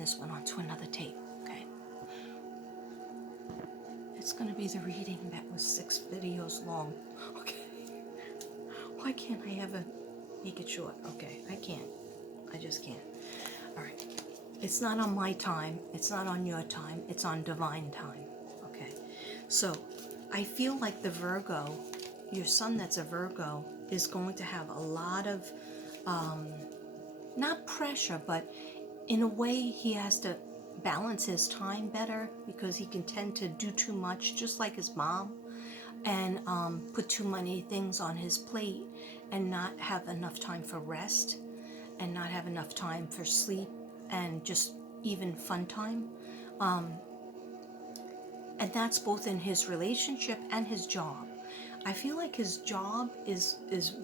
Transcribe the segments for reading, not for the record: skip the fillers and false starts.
this one onto another tape, okay? It's going to be the reading that was 6 videos long, okay? Why can't I ever make it short? Okay, I can't. I just can't. All right. It's not on my time. It's not on your time. It's on divine time, okay? So I feel like the Virgo, your son that's a Virgo, is going to have a lot of, not pressure, but in a way he has to balance his time better because he can tend to do too much, just like his mom, and put too many things on his plate and not have enough time for rest and not have enough time for sleep and just even fun time. And that's both in his relationship and his job. I feel like his job is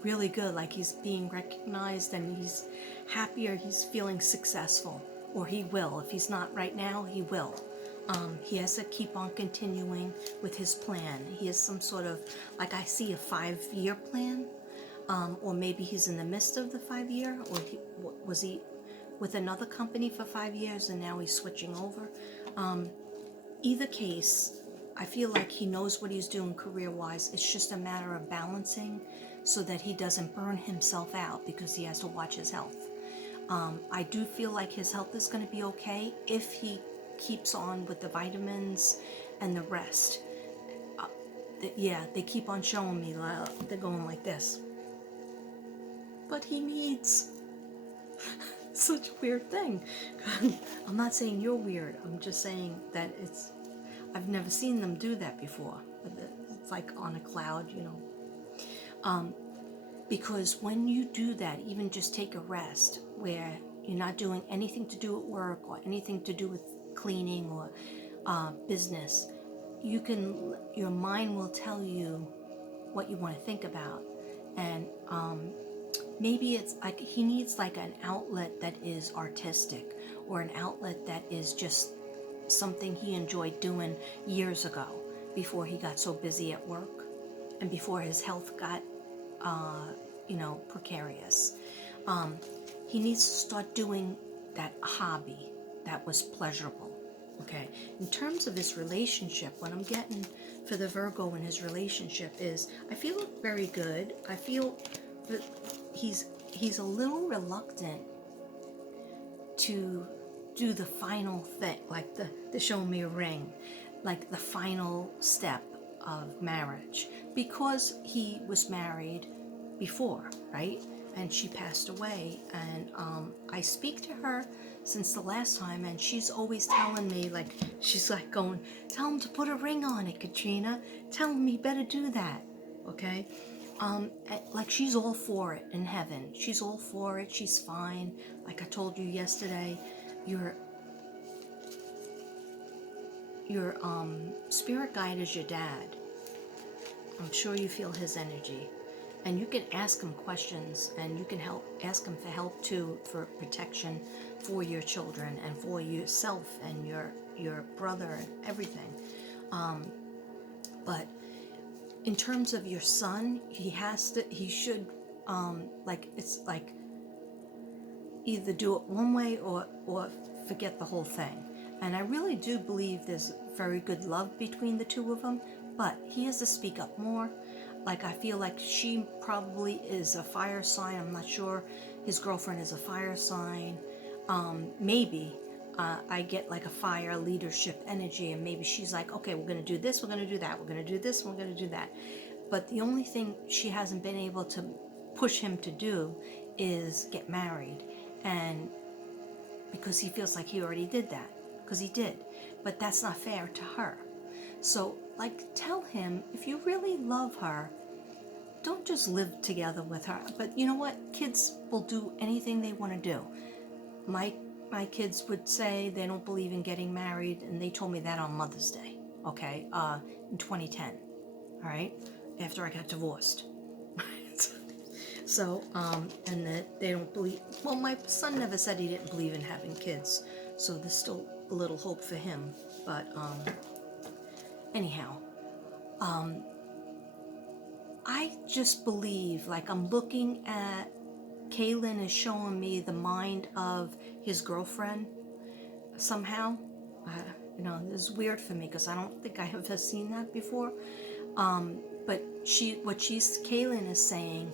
really good, like he's being recognized and he's happier, he's feeling successful, or he will. If he's not right now, he will. He has to keep on continuing with his plan. He has some sort of, like I see a 5-year plan, or maybe he's in the midst of the 5-year, or was he with another company for 5 years and now he's switching over. Either case, I feel like he knows what he's doing career-wise. It's just a matter of balancing so that he doesn't burn himself out because he has to watch his health. I do feel like his health is going to be okay if he keeps on with the vitamins and the rest. Yeah, they keep on showing me, they're going like this. But he needs such a weird thing. I'm not saying you're weird. I'm just saying that I've never seen them do that before. It's like on a cloud, you know. Because when you do that, even just take a rest where you're not doing anything to do at work or anything to do with cleaning or business, your mind will tell you what you want to think about. And maybe it's like he needs like an outlet that is artistic or an outlet that is just something he enjoyed doing years ago before he got so busy at work and before his health got precarious. He needs to start doing that hobby that was pleasurable. Okay, in terms of his relationship, what I'm getting for the Virgo in his relationship is I feel very good. I feel that he's a little reluctant to do the final thing, like the show me a ring, like the final step of marriage, because he was married before, right? And she passed away, and I speak to her since the last time, and she's always telling me, like, she's like going, tell him to put a ring on it, Katrina. Tell him he better do that, okay? Like she's all for it in heaven. She's all for it. She's fine. Like I told you yesterday, your spirit guide is your dad. I'm sure you feel his energy. And you can ask him questions, and you can ask him for help too, for protection for your children and for yourself and your brother and everything. But in terms of your son, he should, it's like either do it one way or forget the whole thing. And I really do believe there's very good love between the two of them, but he has to speak up more. Like I feel like she probably is a fire sign. I'm not sure. His girlfriend is a fire sign. Maybe I get like a fire leadership energy, and maybe she's like, okay, we're going to do this, we're going to do that, we're going to do this, we're going to do that. But the only thing she hasn't been able to push him to do is get married. And because he feels like he already did that, because he did. But that's not fair to her. So, like, tell him, if you really love her, don't just live together with her. But you know what? Kids will do anything they want to do. My kids would say they don't believe in getting married, and they told me that on Mother's Day, okay, in 2010, all right, after I got divorced. So, and that they don't believe, well, my son never said he didn't believe in having kids, so there's still a little hope for him. But anyhow, I just believe, like, I'm looking at, Kaylin is showing me the mind of his girlfriend, somehow. Uh, this is weird for me because I don't think I have ever seen that before. But Kaylin is saying,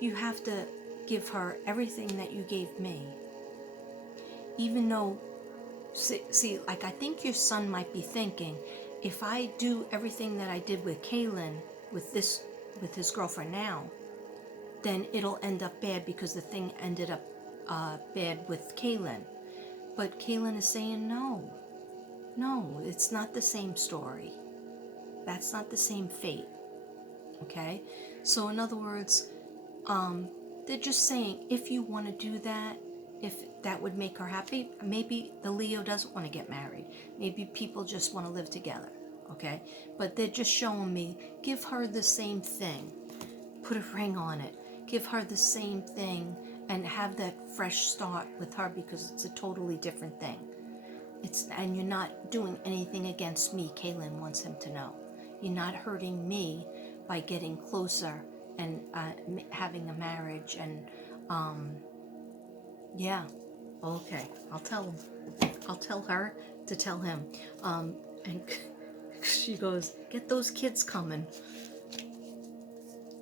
you have to give her everything that you gave me. Even though, see, like I think your son might be thinking, if I do everything that I did with Kaylin, with his girlfriend now, then it'll end up bad because the thing ended up bad with Kaylin. But Kaylin is saying, no, it's not the same story. That's not the same fate. Okay? So, in other words, they're just saying, if you want to do that, if that would make her happy, maybe the Leo doesn't want to get married. Maybe people just want to live together. Okay? But they're just showing me, give her the same thing. Put a ring on it. Give her the same thing and have that fresh start with her because it's a totally different thing. And you're not doing anything against me, Kaylin wants him to know. You're not hurting me by getting closer and having a marriage and, yeah. Okay, I'll tell him. I'll tell her to tell him. And she goes, get those kids coming.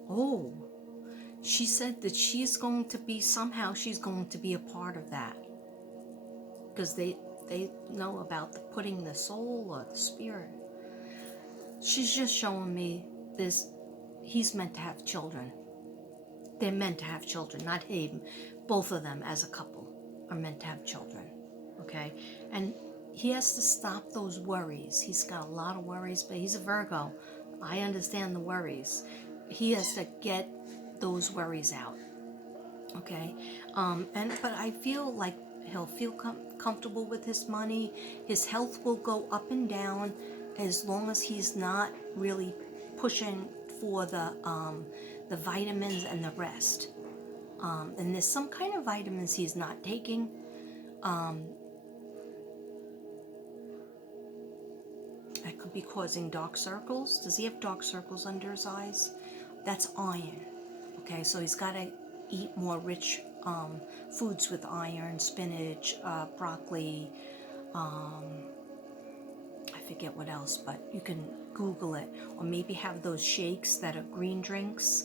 Oh, she said that she's going to be a part of that. Because they know about the putting the soul or the spirit. She's just showing me this. He's meant to have children. They're meant to have children, not him. Both of them as a couple are meant to have children. Okay? And he has to stop those worries. He's got a lot of worries, but he's a Virgo. I understand the worries. He has to get those worries out. Okay? But I feel like he'll feel comfortable with his money. His health will go up and down as long as he's not really pushing for the vitamins and the rest. And there's some kind of vitamins he's not taking. That could be causing dark circles. Does he have dark circles under his eyes? That's iron. Okay, so he's got to eat more rich foods with iron, spinach, broccoli, I forget what else, but you can Google it. Or maybe have those shakes that are green drinks.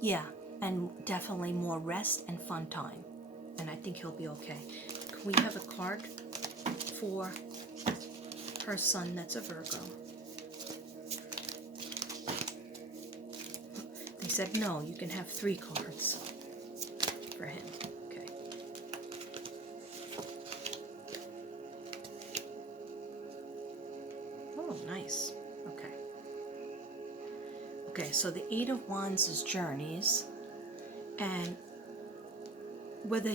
Yeah, and definitely more rest and fun time. And I think he'll be okay. Can we have a card for her son that's a Virgo? They said no, you can have 3 cards for him. Okay. Oh, nice. Okay. Okay, so the 8 of Wands is journeys. And whether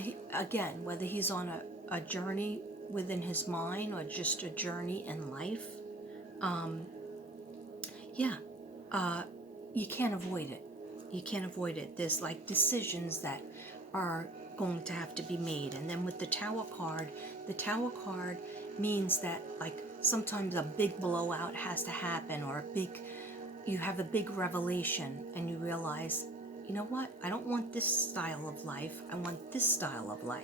he's on a journey within his mind or just a journey in life, you can't avoid it. You can't avoid it. There's like decisions that are going to have to be made. And then with the Tower card means that like sometimes a big blowout has to happen, or you have a big revelation and you realize, you know what? I don't want this style of life. I want this style of life.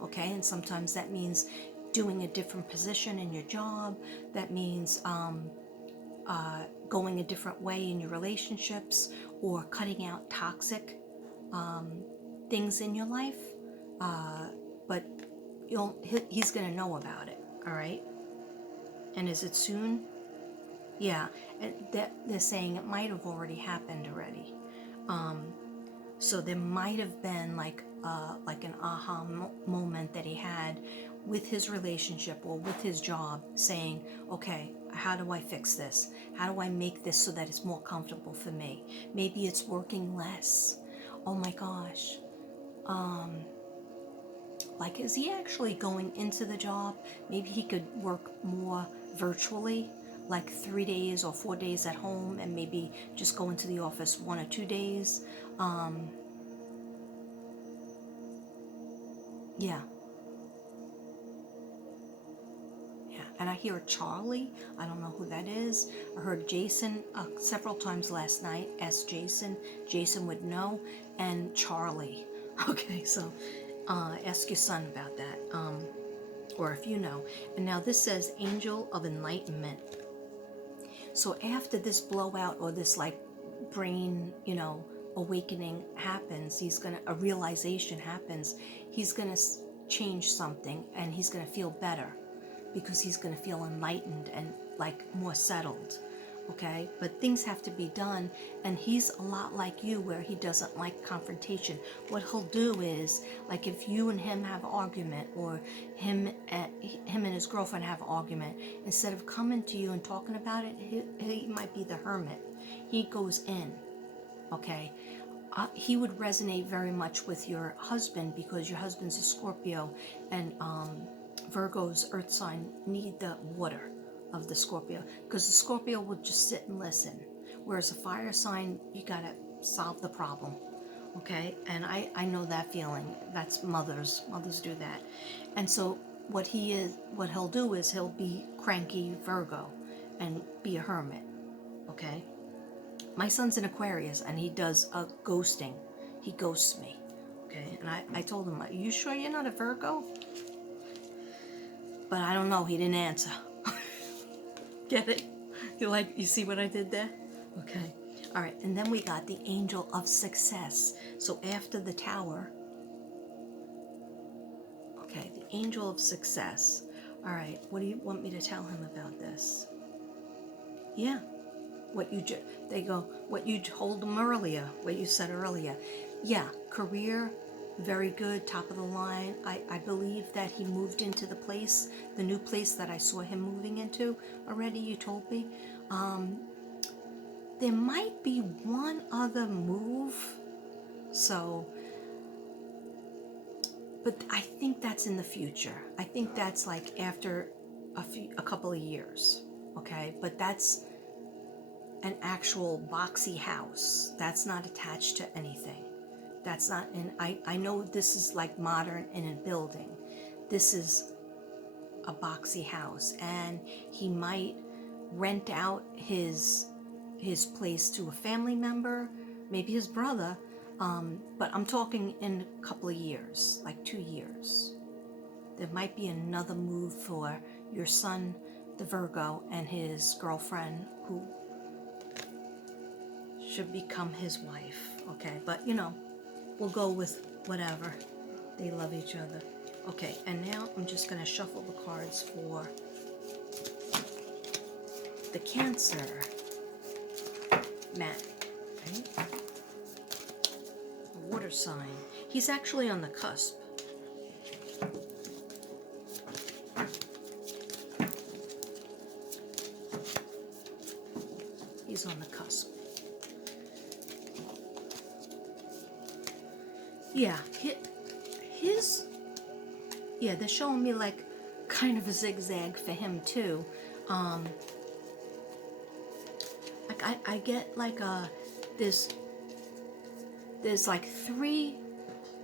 Okay? And sometimes that means doing a different position in your job. That means going a different way in your relationships, or cutting out toxic things in your life. But he's going to know about it. All right? And is it soon? Yeah. They're saying it might have already happened already. So there might have been like an aha moment that he had with his relationship or with his job, saying, okay, how do I fix this? How do I make this so that it's more comfortable for me? Maybe it's working less. Oh my gosh. Like, is he actually going into the job? Maybe he could work more virtually, like 3 days or 4 days at home, and maybe just go into the office 1 or 2 days. Yeah. Yeah. And I hear Charlie. I don't know who that is. I heard Jason several times last night. Ask Jason. Jason would know. And Charlie. Okay, so ask your son about that. or if you know. And now this says Angel of Enlightenment. So after this blowout or this like brain, awakening happens, a realization happens, he's gonna change something and he's gonna feel better because he's gonna feel enlightened and like more settled. Okay, but things have to be done, and he's a lot like you where he doesn't like confrontation. What he'll do is, like, if you and him have an argument, or him and his girlfriend have an argument, instead of coming to you and talking about it, he might be the hermit. He goes in. Okay, he would resonate very much with your husband because your husband's a Scorpio, and Virgo's earth sign need the water of the Scorpio, because the Scorpio will just sit and listen, whereas a fire sign, you gotta solve the problem. Okay, and I know that feeling. That's mothers do that. And so what he'll do is he'll be cranky Virgo and be a hermit. Okay, my son's an Aquarius and he does a ghosting. He ghosts me. Okay, and I told him, are you sure you're not a Virgo? But I don't know, he didn't answer. Get it? You see what I did there? Okay. All right, and then we got the Angel of Success. So after the Tower, okay, the Angel of Success. All right, what do you want me to tell him about this? Yeah, what you told him earlier, what you said earlier. Yeah, career, very good, top of the line. I believe that he moved into the new place that I saw him moving into already, you told me. There might be one other move, but I think that's in the future. I think that's like after a couple of years, okay? But that's an actual boxy house. That's not attached to anything. That's not, and I know this is like modern in a building. This is a boxy house, and he might rent out his place to a family member, maybe his brother, but I'm talking in a couple of years, like 2 years. There might be another move for your son, the Virgo, and his girlfriend, who should become his wife, okay? But, we'll go with whatever. They love each other. Okay, and now I'm just going to shuffle the cards for the Cancer. Matt, right? Water sign. He's actually on the cusp. He's on the cusp. Yeah, they're showing me like kind of a zigzag for him too. Like I get like there's like 3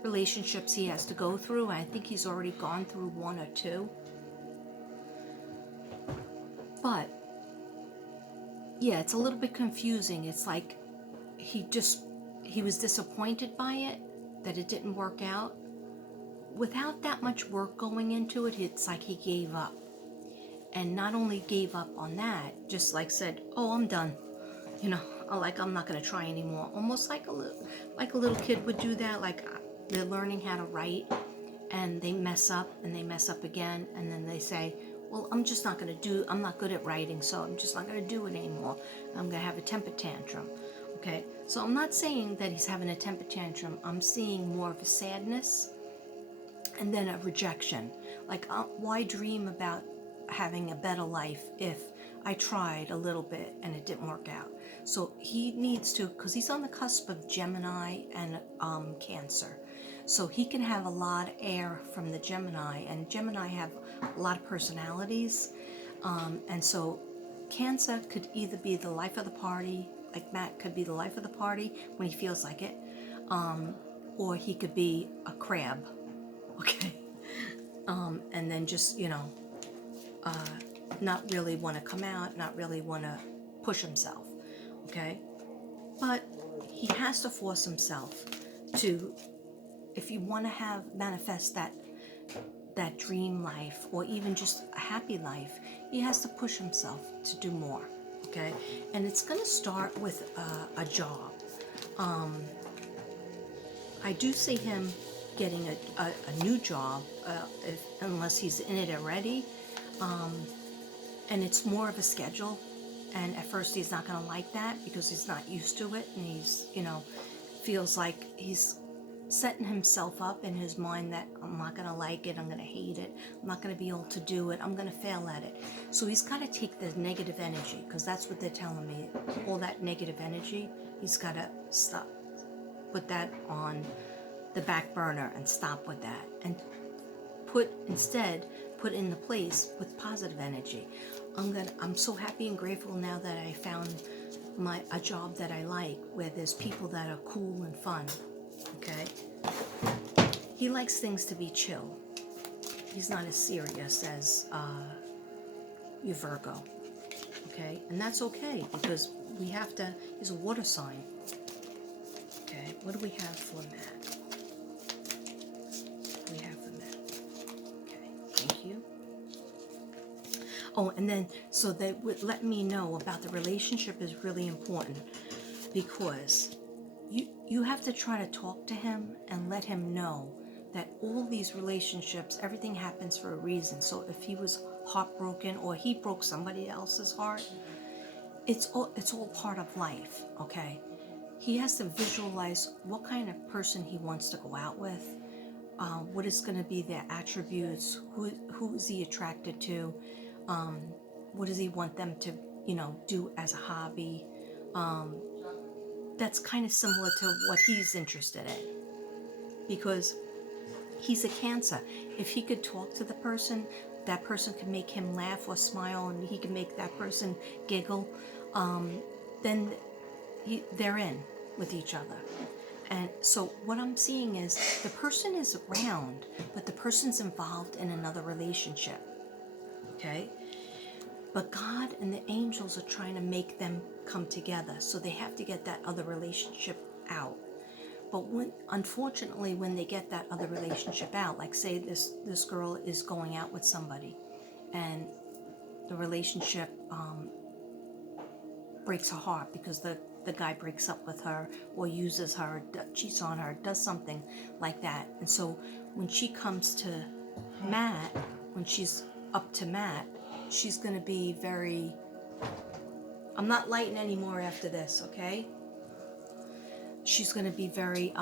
relationships he has to go through. I think he's already gone through 1 or 2. But yeah, it's a little bit confusing. It's like he was disappointed by it, that it didn't work out. Without that much work going into it, it's like he gave up. And not only gave up on that, just like said, oh, I'm done. Like I'm not going to try anymore. Almost like a little kid would do that. Like they're learning how to write and they mess up and they mess up again. And then they say, well, I'm not good at writing, so I'm just not going to do it anymore. I'm going to have a temper tantrum. Okay, so I'm not saying that he's having a temper tantrum. I'm seeing more of a sadness and then a rejection. Like, why dream about having a better life if I tried a little bit and it didn't work out? So he needs to, because he's on the cusp of Gemini and Cancer. So he can have a lot of air from the Gemini, and Gemini have a lot of personalities. And so Cancer could either be the life of the party, like Matt could be the life of the party when he feels like it, or he could be a crab, okay? And then just, not really want to come out, not really want to push himself, okay? But he has to force himself to, if you want to manifest that that dream life or even just a happy life, he has to push himself to do more. Okay, and it's going to start with a job. I do see him getting a new job, unless he's in it already, and it's more of a schedule. And at first, he's not going to like that because he's not used to it, and he's, feels like he's setting himself up in his mind that I'm not going to like it, I'm going to hate it, I'm not going to be able to do it, I'm going to fail at it. So he's got to take the negative energy, because that's what they're telling me. All that negative energy, he's got to stop, put that on the back burner and stop with that, and instead put in the place with positive energy. I'm so happy and grateful now that I found a job that I like, where there's people that are cool and fun. Okay, he likes things to be chill. He's not as serious as your Virgo. Okay, and that's okay, because he's a water sign. Okay, what do we have for Matt? We have for Matt. Okay, thank you. Oh, and then, so they would let me know about the relationship is really important, because you have to try to talk to him and let him know that all these relationships, everything happens for a reason. So if he was heartbroken or he broke somebody else's heart, it's all part of life, okay? He has to visualize what kind of person he wants to go out with, what is going to be their attributes, who is he attracted to, what does he want them to, do as a hobby. That's kind of similar to what he's interested in, because he's a Cancer. If he could talk to the person, that person could make him laugh or smile, and he can make that person giggle, then they're in with each other. And so what I'm seeing is the person is around, but the person's involved in another relationship. Okay? But God and the angels are trying to make them come together, so they have to get that other relationship out. But unfortunately, when they get that other relationship out, like say this girl is going out with somebody, and the relationship breaks her heart because the guy breaks up with her or uses her, cheats on her, does something like that. And so when she comes to Matt, when she's up to Matt, she's going to be very, I'm not lighting anymore after this, okay? She's going to be very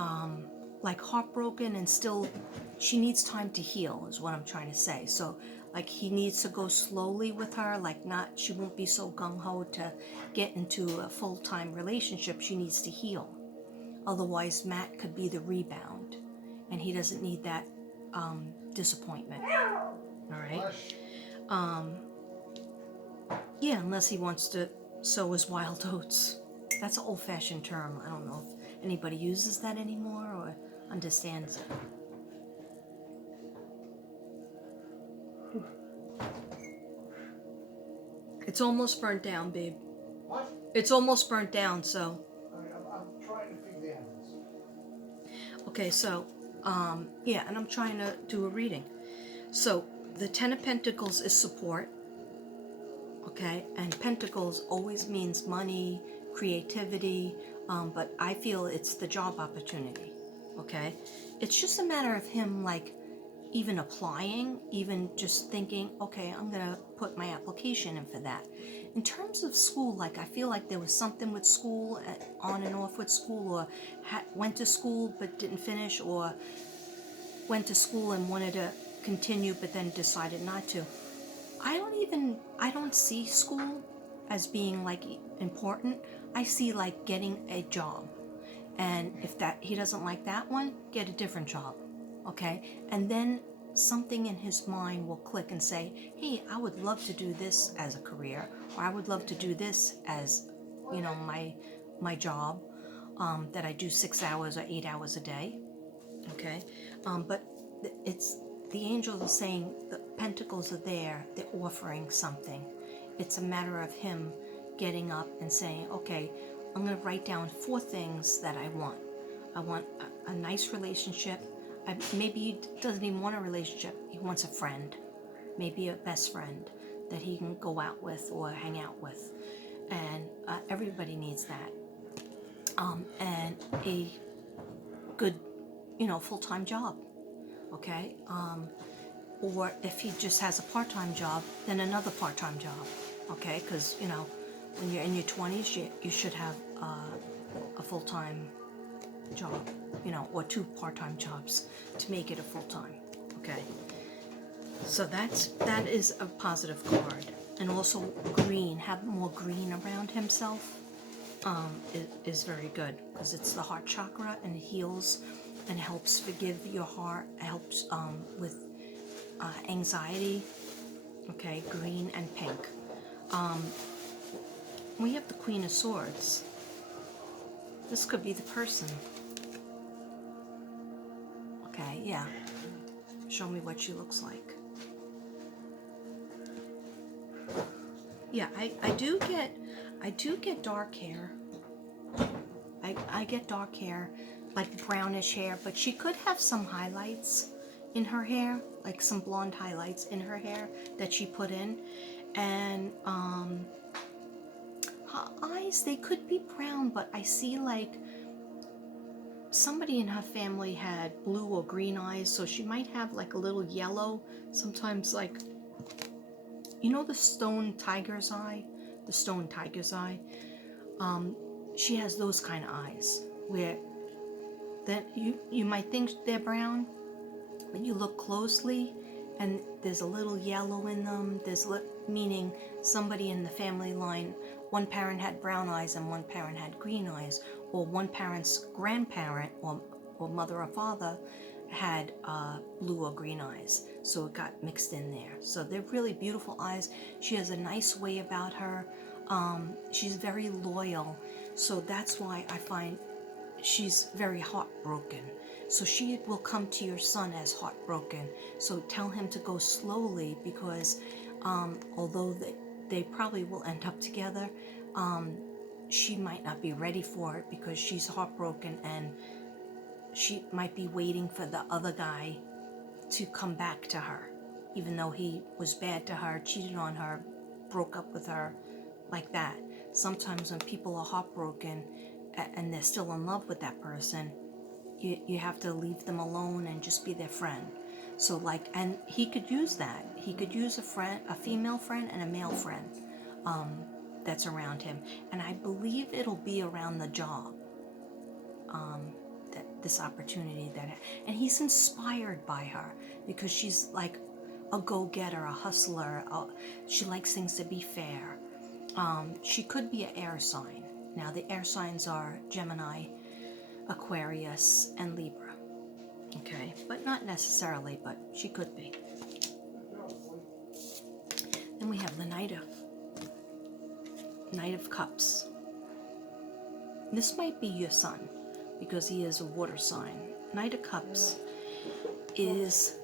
like heartbroken, and still she needs time to heal is what I'm trying to say. So like he needs to go slowly with her, like she won't be so gung-ho to get into a full-time relationship. She needs to heal. Otherwise Matt could be the rebound, and he doesn't need that disappointment. All right. Yeah, unless he wants to sow his wild oats. That's an old-fashioned term. I don't know if anybody uses that anymore or understands it. It's almost burnt down, babe. What? It's almost burnt down, so. I'm trying to feed the animals. Okay, so, yeah, and I'm trying to do a reading. So, the Ten of Pentacles is support, okay? And Pentacles always means money, creativity, but I feel it's the job opportunity, okay? It's just a matter of him, like, even applying, even just thinking, okay, I'm gonna put my application in for that. In terms of school, like I feel like there was something with school, on and off with school, or went to school but didn't finish, or went to school and wanted to continue but then decided not to. I don't see school as being like important. I see like getting a job. And if he doesn't like that one, get a different job. Okay? And then something in his mind will click and say, hey, I would love to do this as a career, or I would love to do this as, my job, that I do 6 hours or 8 hours a day. Okay? But it's the angels are saying the pentacles are there, they're offering something. It's a matter of him getting up and saying, okay, I'm going to write down 4 things that I want. I want a nice relationship. maybe he doesn't even want a relationship. He wants a friend, maybe a best friend that he can go out with or hang out with. And everybody needs that. And a good, full-time job, okay? Or if he just has a part-time job, then another part-time job, okay? Because, when you're in your 20s, you should have a full-time job, or two part-time jobs to make it a full-time, okay? So that is a positive card. And also green, have more green around himself is very good because it's the heart chakra and it heals and helps forgive your heart, helps with anxiety. Okay, green and pink. We have the Queen of Swords. This could be the person. Okay, yeah. Show me what she looks like. Yeah, I do get dark hair. I get dark hair, like brownish hair, but she could have some highlights in her hair, like some blonde highlights in her hair that she put in. And her eyes, they could be brown, but I see like somebody in her family had blue or green eyes, so she might have like a little yellow, sometimes like, the stone tiger's eye? The stone tiger's eye. She has those kind of eyes where that you might think they're brown, but you look closely and there's a little yellow in them. Meaning somebody in the family line, one parent had brown eyes and one parent had green eyes, or one parent's grandparent or mother or father had blue or green eyes, so it got mixed in there. So they're really beautiful eyes. She has a nice way about her. She's very loyal, so that's why I find she's very heartbroken. So she will come to your son as heartbroken. So tell him to go slowly because although they probably will end up together, she might not be ready for it because she's heartbroken and she might be waiting for the other guy to come back to her, even though he was bad to her, cheated on her, broke up with her, like that. Sometimes when people are heartbroken and they're still in love with that person, you have to leave them alone and just be their friend. So and he could use that. He could use a female friend and a male friend that's around him. And I believe it'll be around the job. This opportunity and he's inspired by her because she's like a go-getter, a hustler. She likes things to be fair. She could be an air sign. Now the air signs are Gemini, Aquarius, and Libra. Okay, but not necessarily, but she could be. Then we have the Knight of Cups. This might be your son because he is a water sign. Knight of Cups is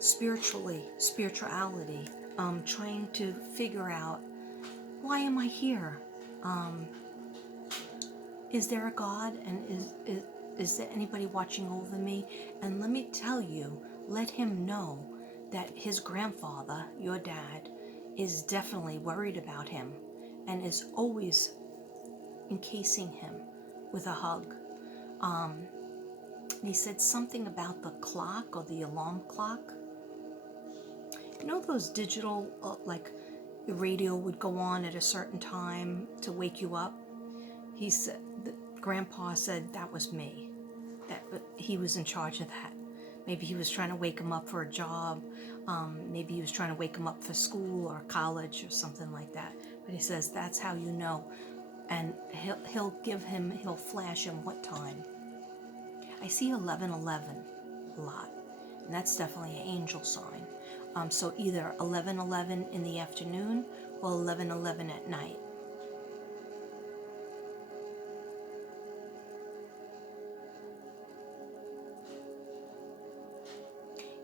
spirituality, trying to figure out, why am I here? Is there a God, and is there anybody watching over me? And let me tell you, let him know that his grandfather, your dad, is definitely worried about him and is always encasing him with a hug. He said something about the clock or the alarm clock. Those digital, like the radio would go on at a certain time to wake you up? He said, Grandpa said that was me. That he was in charge of that. Maybe he was trying to wake him up for a job. Maybe he was trying to wake him up for school or college or something like that. But he says that's how you know. And he'll flash him what time. I see 11:11 a lot, and that's definitely an angel sign. So either 11:11 in the afternoon or 11:11 at night.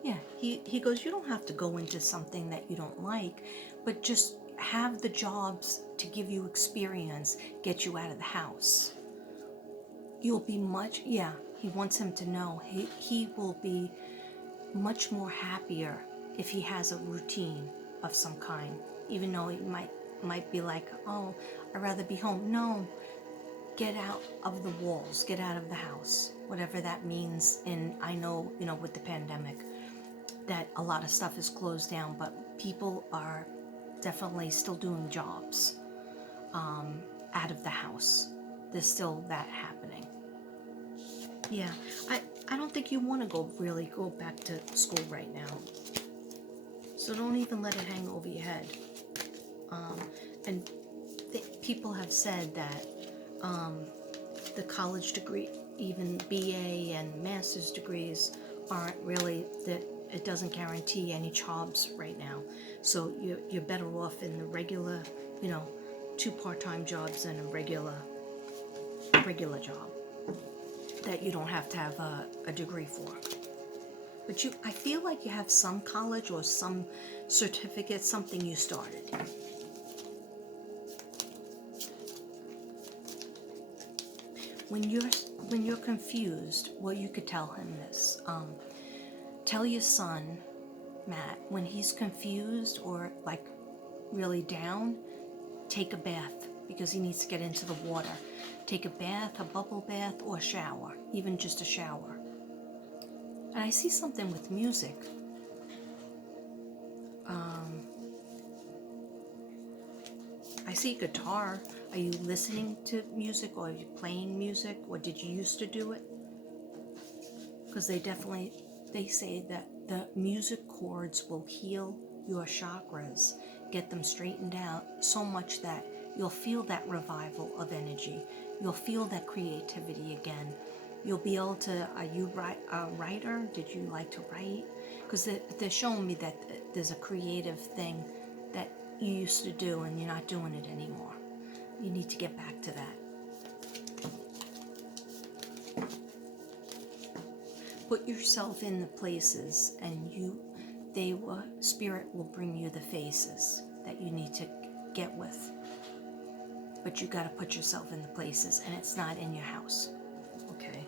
Yeah, he goes, you don't have to go into something that you don't like, but just have the jobs to give you experience, get you out of the house. You'll be much, yeah, He wants him to know he will be much more happier if he has a routine of some kind, even though he might be like, oh, I'd rather be home. No, get out of the walls, get out of the house, whatever that means. And I know, with the pandemic, that a lot of stuff is closed down, but people are definitely still doing jobs out of the house. There's still that happening. Yeah, I don't think you want to really go back to school right now. So don't even let it hang over your head. And people have said that the college degree, even BA and master's degrees, aren't really that. It doesn't guarantee any jobs right now. So you're better off in the regular, 2 part-time jobs than a regular job that you don't have to have a degree for. But I feel like you have some college or some certificate, something you started. When you're confused, well, you could tell him this. Tell your son, Matt, when he's confused or like really down, take a bath because he needs to get into the water. Take a bath, a bubble bath, or a shower, even just a shower. And I see something with music. I see guitar. Are you listening to music, or are you playing music, or did you used to do it? Because they say that the music chords will heal your chakras, get them straightened out so much that you'll feel that revival of energy. You'll feel that creativity again. You'll be able to, are you a writer? Did you like to write? Because they're showing me that there's a creative thing that you used to do and you're not doing it anymore. You need to get back to that. Put yourself in the places, and spirit will bring you the faces that you need to get with. But you got to put yourself in the places, and it's not in your house. Okay.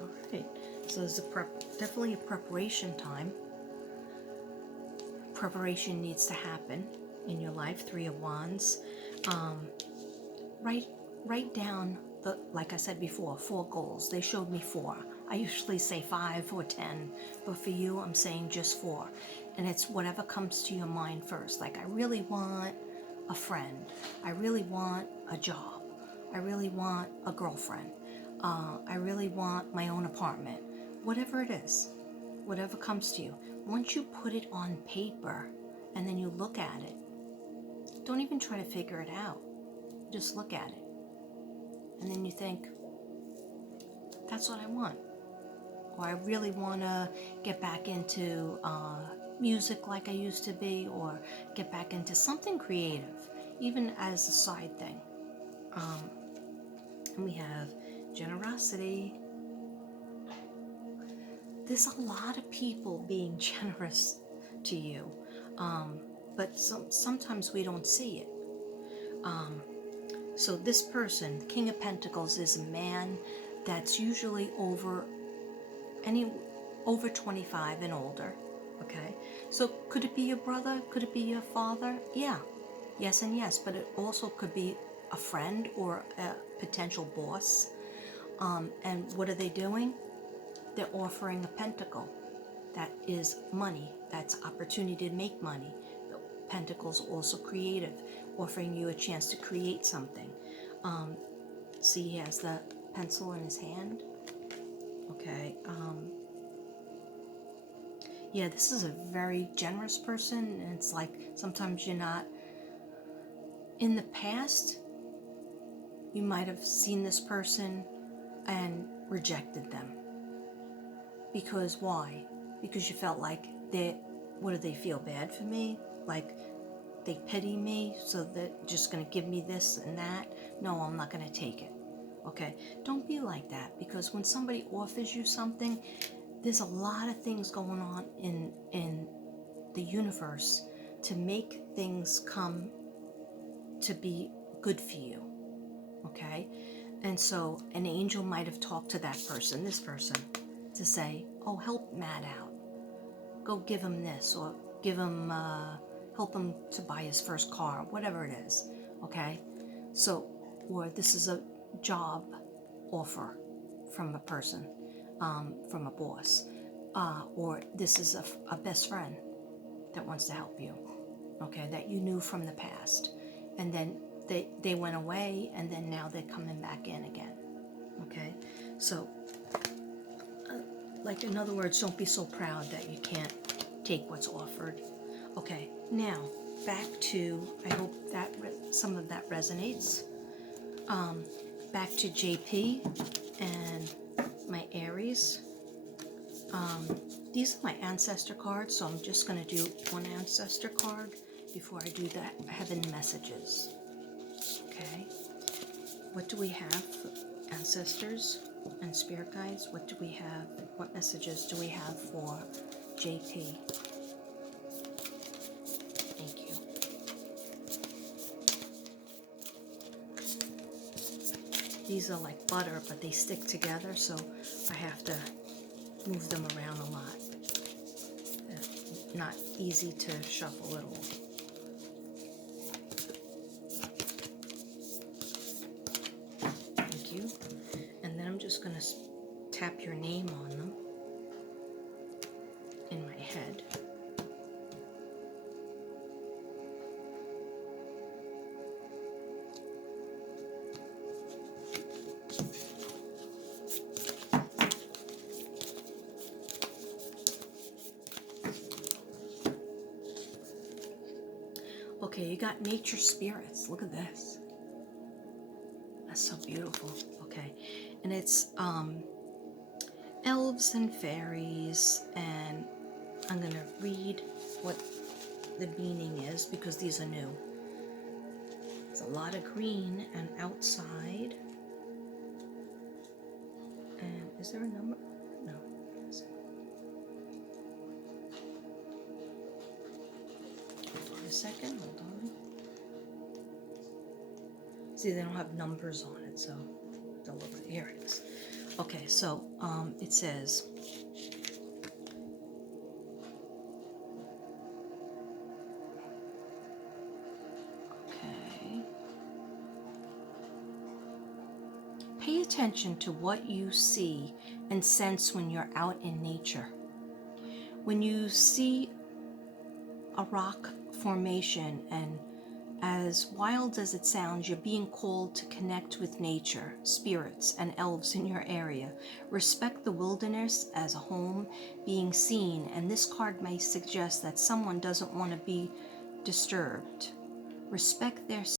All right. So there's definitely a preparation time. Preparation needs to happen in your life. 3 of Wands. Write down like I said before, 4 goals. They showed me 4. I usually say 5 or 10, but for you, I'm saying just 4. And it's whatever comes to your mind first. Like, I really want a friend. I really want a job. I really want a girlfriend. I really want my own apartment. Whatever it is, whatever comes to you. Once you put it on paper and then you look at it, don't even try to figure it out. Just look at it. And then you think, that's what I want. Or I really want to get back into music like I used to be, or get back into something creative, even as a side thing. And we have generosity. There's a lot of people being generous to you, but sometimes we don't see it. So this person, King of Pentacles, is a man that's usually over 25 and older. Okay, so could it be your brother? Could it be your father? Yeah, yes and yes, but it also could be a friend or a potential boss. And what are they doing? They're offering a pentacle. That is money. That's opportunity to make money. The pentacles also creative, offering you a chance to create something. See, he has the pencil in his hand. Okay. Yeah, this is a very generous person, and it's like sometimes you're not. In the past, you might have seen this person and rejected them. Because why? Because you felt like what do they feel bad for me? Like they pity me, so they're just going to give me this and that? No, I'm not going to take it. Okay? Don't be like that, because when somebody offers you something, there's a lot of things going on in the universe to make things come to be good for you. okay? And so an angel might have talked to that person, this person, to say, oh, help Matt out. Go give him this, or give him, help him to buy his first car, whatever it is, okay? So, or this is a job offer from a person, from a boss, or this is a best friend that wants to help you, okay, that you knew from the past, and then they went away, and then now they're coming back in again, okay? So, like, in other words, don't be so proud that you can't take what's offered. Okay, now back to, I hope that some of that resonates. Back to JP and my Aries. These are my ancestor cards, so I'm just going to do one ancestor card before I do the heaven messages. Okay, what do we have, ancestors and spirit guides? What do we have? What messages do we have for JP? Thank you. These are like butter, but they stick together, so I have to move them around a lot. Not easy to shuffle at all. Thank you. And then I'm just going to tap your name on them in my head. Okay, you got nature spirits. Look at this. That's so beautiful. Okay, and it's Elves and Fairies, and I'm going to read what the meaning is because these are new. It's a lot of green and outside. And is there a number? No. Hold on a second. Hold on. See, they don't have numbers on it, so they'll look. Here it is. Okay, so it says, okay, pay attention to what you see and sense when you're out in nature. When you see a rock formation, and as wild as it sounds, you're being called to connect with nature, spirits, and elves in your area. Respect the wilderness as a home being seen, and this card may suggest that someone doesn't want to be disturbed. Respect their